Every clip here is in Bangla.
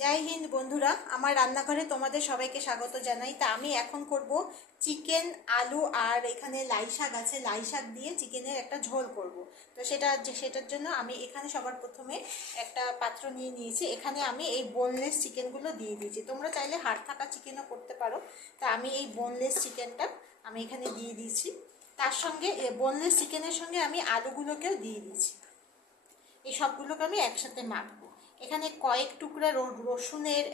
জয় হিন্দ বন্ধুরা, আমার রান্নাঘরে তোমাদের সবাইকে স্বাগত জানাই। তা আমি এখন করব চিকেন, আলু আর এখানে লাই শাক আছে, লাই শাক দিয়ে চিকেনের একটা ঝোল করব। তো সেটার জন্য আমি এখানে সবার প্রথমে একটা পাত্র নিয়ে নিয়েছি। এখানে আমি এই বোনলেস চিকেনগুলো দিয়ে দিয়েছি। তোমরা চাইলে হাড় থাকা চিকেনও করতে পারো। তা আমি এই বোনলেস চিকেনটা আমি এখানে দিয়ে দিয়েছি। তার সঙ্গে বোনলেস চিকেনের সঙ্গে আমি আলুগুলোকেও দিয়ে দিয়েছি। এই সবগুলোকে আমি একসাথে মাখবো। এখানে কয়েক টুকরা রসুনের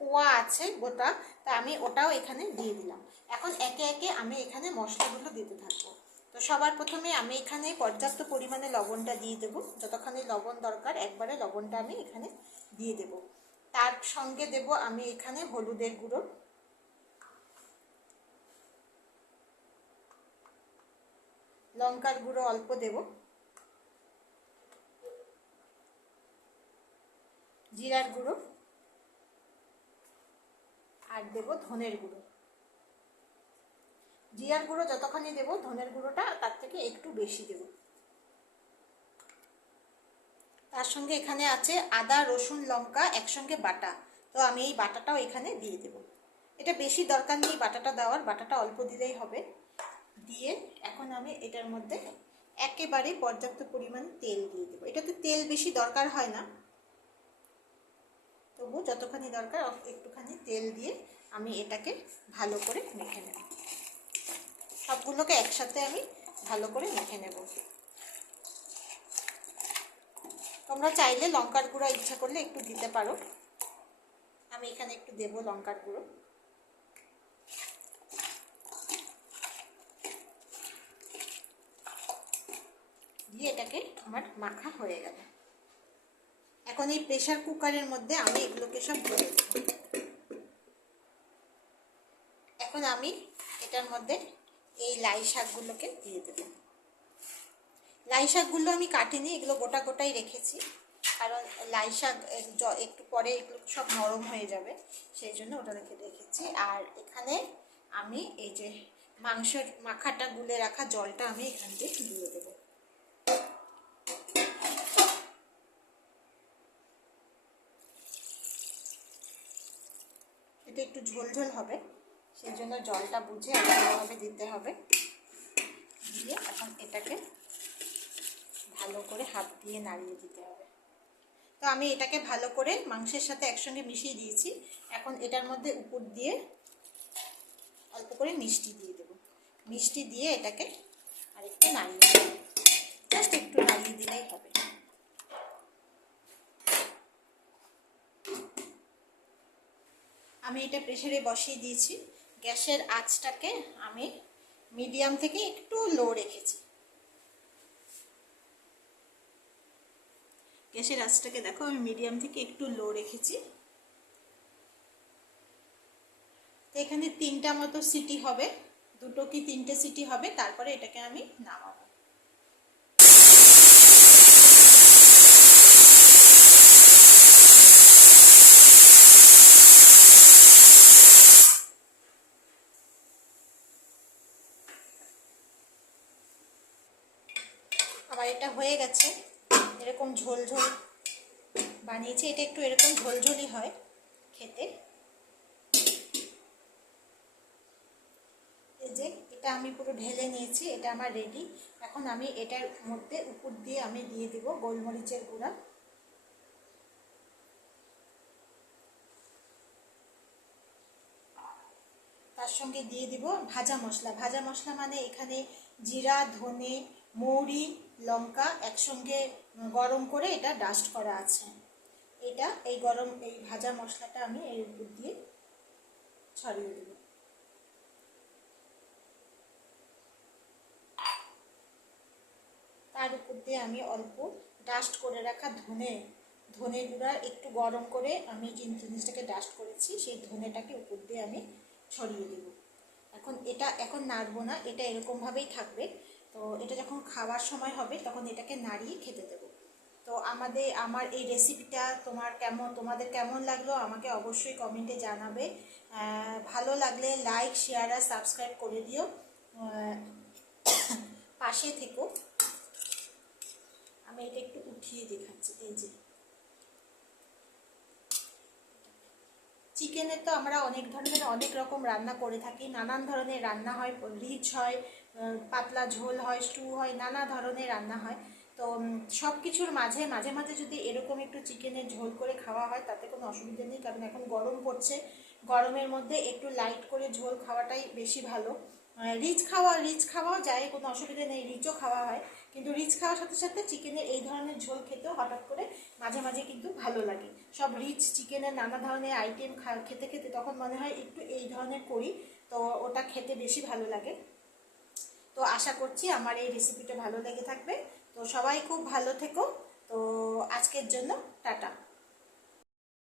কোয়া আছে গোটা, তা আমি ওটাও এখানে দিয়ে দিলাম। এখন একে একে আমি এখানে মশলাগুলো দিতে থাকবো। তো সবার প্রথমে আমি এখানে পর্যাপ্ত পরিমাণে লবণটা দিয়ে দেবো। যতখানি লবণ দরকার একবারে লবণটা আমি এখানে দিয়ে দেব। তার সঙ্গে দেব আমি এখানে হলুদের গুঁড়ো, লঙ্কার গুঁড়ো অল্প দেব, জিরার গুঁড়ো, আর দেব ধনের গুঁড়ো। জিরার গুঁড়ো যতখানি দেব, ধনের গুঁড়োটা তার থেকে একটু বেশি দেব। তার সঙ্গে এখানে আছে আদা, রসুন, লঙ্কা একসঙ্গে বাটা। তো আমি এই বাটাটাও এখানে দিয়ে দেব। এটা বেশি দরকার নেই বাটাটা দেওয়ার, বাটাটা অল্প দিলেই হবে। দিয়ে এখন আমি এটার মধ্যে একেবারে পর্যাপ্ত পরিমাণ তেল দিয়ে দেবো। এটাতে তেল বেশি দরকার হয় না, তবু যতখানি দরকার একটুখানি তেল দিয়ে আমি এটাকে ভালো করে মেখে নেব। সবগুলোকে একসাথে আমি ভালো করে মেখে নেব। তোমরা চাইলে লঙ্কার গুঁড়ো ইচ্ছা করলে একটু দিতে পারো। আমি এখানে একটু দেব লঙ্কার গুঁড়ো। দিয়ে এটাকে আমার মাখা হয়ে গেল। এখন এই প্রেসার কুকারের মধ্যে আমি এগুলোকে সব দিয়ে দেব। এখন আমি এটার মধ্যে এই লাই শাকগুলোকে দিয়ে দেব। লাই শাকগুলো আমি কাটিনি, এগুলো গোটা গোটাই রেখেছি, কারণ লাই শাক একটু পরে এগুলো সব নরম হয়ে যাবে, সেই জন্য ওটা রেখেছি। আর এখানে আমি এই যে মাংসের মাখাটা গুলে রাখা জলটা আমি এখান দিয়ে দিয়ে দেবো। এটা একটু ঝোলঝোল হবে, সেই জন্য জলটা বুঝে ভালোভাবে দিতে হবে। দিয়ে এখন এটাকে ভালো করে হাত দিয়ে নাড়িয়ে দিতে হবে। তো আমি এটাকে ভালো করে মাংসের সাথে একসঙ্গে মিশিয়ে দিয়েছি। এখন এটার মধ্যে উপর দিয়ে অল্প করে মিষ্টি দিয়ে দেবো। মিষ্টি দিয়ে এটাকে আরেকটু নাড়িয়ে দেবো, জাস্ট একটু নাড়িয়ে দিলেই হবে। আমি এটা প্রেসারে বসিয়ে দিয়েছি। গ্যাসের আঁচটাকে আমি মিডিয়াম থেকে একটু লো রেখেছি। গ্যাসের আঁচটাকে দেখো, আমি মিডিয়াম থেকে একটু লো রেখেছি। তো এখানে 3টা মতো সিটি হবে, 2 কি 3টে সিটি হবে, তারপরে এটাকে আমি নামাবো। আমার এটা হয়ে গেছে, এরকম ঝোলঝোল বানিয়েছি। এটা একটু এরকম ঝোলঝোলই হয় খেতে। এই যে এটা আমি পুরো ঢেলে নিয়েছি, এটা আমার রেডি। এখন আমি এটার মধ্যে উপর দিয়ে আমি দিয়ে দিব গোলমরিচের গুঁড়া, তার সঙ্গে দিয়ে দিব ভাজা মশলা। ভাজা মশলা মানে এখানে জিরা, ধনে, মৌরি, লঙ্কা একসঙ্গে গরম করে এটা ডাস্ট করা আছে। এটা এই ভাজা মশলাটা আমি এর উপর দিয়ে ছড়িয়ে দেব। তার উপর দিয়ে আমি অল্প ডাস্ট করে রাখা ধনে গুঁড়া একটু গরম করে আমি যে জিনিসটাকে ডাস্ট করেছি সেই ধনেটাকে উপর দিয়ে আমি ছড়িয়ে দেব। এখন নাড়বো না, এটা এরকমভাবেই থাকবে। তো এটা যখন খাওয়ার সময় হবে তখন এটাকে নাড়িয়ে খেতে দেবো। তো আমার এই রেসিপিটা তোমাদের কেমন লাগলো আমাকে অবশ্যই কমেন্টে জানাবে। ভালো লাগলে লাইক, শেয়ার আর সাবস্ক্রাইব করে দিও। পাশে থেকো। আমি এটা একটু উঠিয়ে দেখাচ্ছি। এই যে চিকেনের তো আমরা অনেক ধরনের অনেক রকম রান্না করে থাকি, নানান ধরনের রান্না হয়, রিচ হয়, পাতলা ঝোল হয়, স্টু হয়, নানা ধরনের রান্না হয়। তো সব কিছুর মাঝে মাঝে মাঝে যদি এরকম একটু চিকেনের ঝোল করে খাওয়া হয় তাতে কোনো অসুবিধা নেই, কারণ এখন গরম পড়ছে, গরমের মধ্যে একটু লাইট করে ঝোল খাওয়াটাই বেশি ভালো। রিচ খাওয়াও যায়, কোনো অসুবিধা নেই, রিচও খাওয়া হয়, কিন্তু রিচ খাওয়ার সাথে সাথে চিকেনের এই ধরনের ঝোল খেতেও হঠাৎ করে মাঝে মাঝে কিন্তু ভালো লাগে। সব রিচ চিকেনের নানা ধরনের আইটেম খেতে খেতে তখন মনে হয় একটু এই ধরনের করি, তো ওটা খেতে বেশি ভালো লাগে। তো আশা করছি আমার এই রেসিপিটা ভালো লেগে থাকবে। তো সবাই খুব ভালো থেকো। তো আজকের জন্য টাটা।